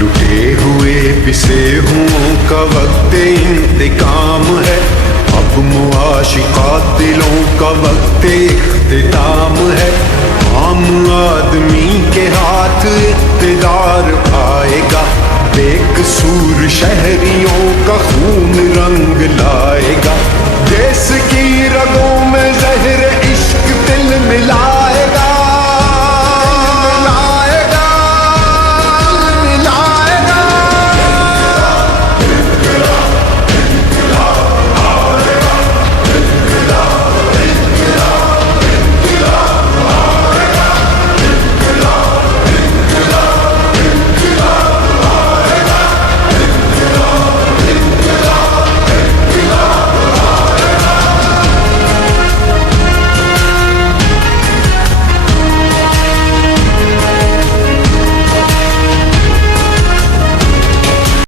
लुटे हुए पिसे हुओं का वक्त इंतकाम है, अब मुआशिका दिलों का वक्त इख्तिताम है। आम आदमी के हाथ इक़्तिदार आएगा, बेकसूर शहरियों